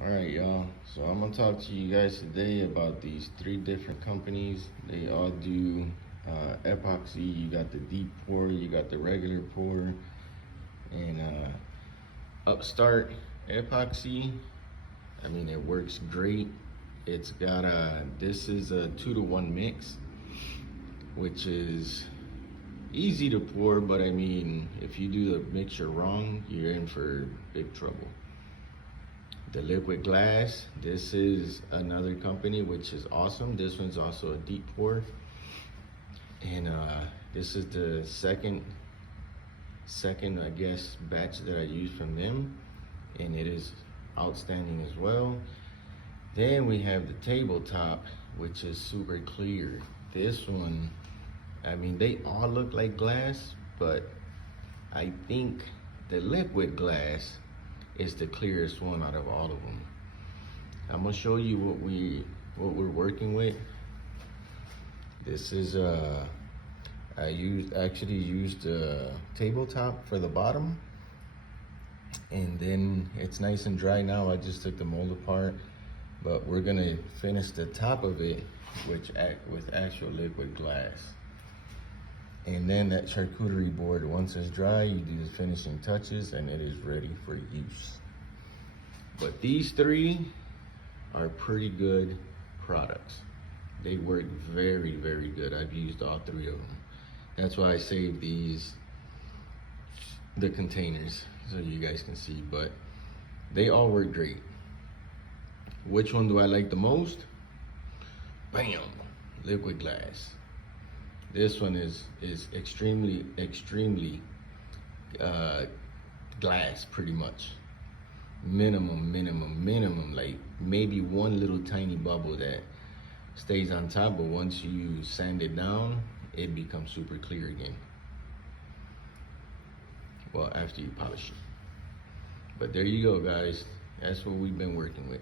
All right, y'all. So I'm gonna talk to you guys today about these three different companies. They all do epoxy. You got the deep pour, you got the regular pour, and Upstart epoxy. I mean, it works great. It's got this is a 2-to-1 mix, which is easy to pour, but I mean, if you do the mixture wrong, you're in for big trouble. The liquid glass, this is another company which is awesome. This one's also a deep pour, and this is the second I guess batch that I use from them, and it is outstanding as well. Then we have the tabletop, which is super clear. This one, I mean, they all look like glass, but I think the liquid glass is the clearest one out of all of them. I'm gonna show you what we're working with. This is I actually used a tabletop for the bottom, and then it's nice and dry now. I just took the mold apart, but we're gonna finish the top of it with actual liquid glass. And then that charcuterie board, once it's dry, you do the finishing touches and it is ready for use. But these three are pretty good products. They work very, very good. I've used all three of them. That's why I saved the containers, so you guys can see, but they all work great. Which one do I like the most? Bam, liquid glass. This one is extremely glass, pretty much. Minimum, like maybe one little tiny bubble that stays on top, but once you sand it down, it becomes super clear again. Well, after you polish it. But there you go, guys. That's what we've been working with.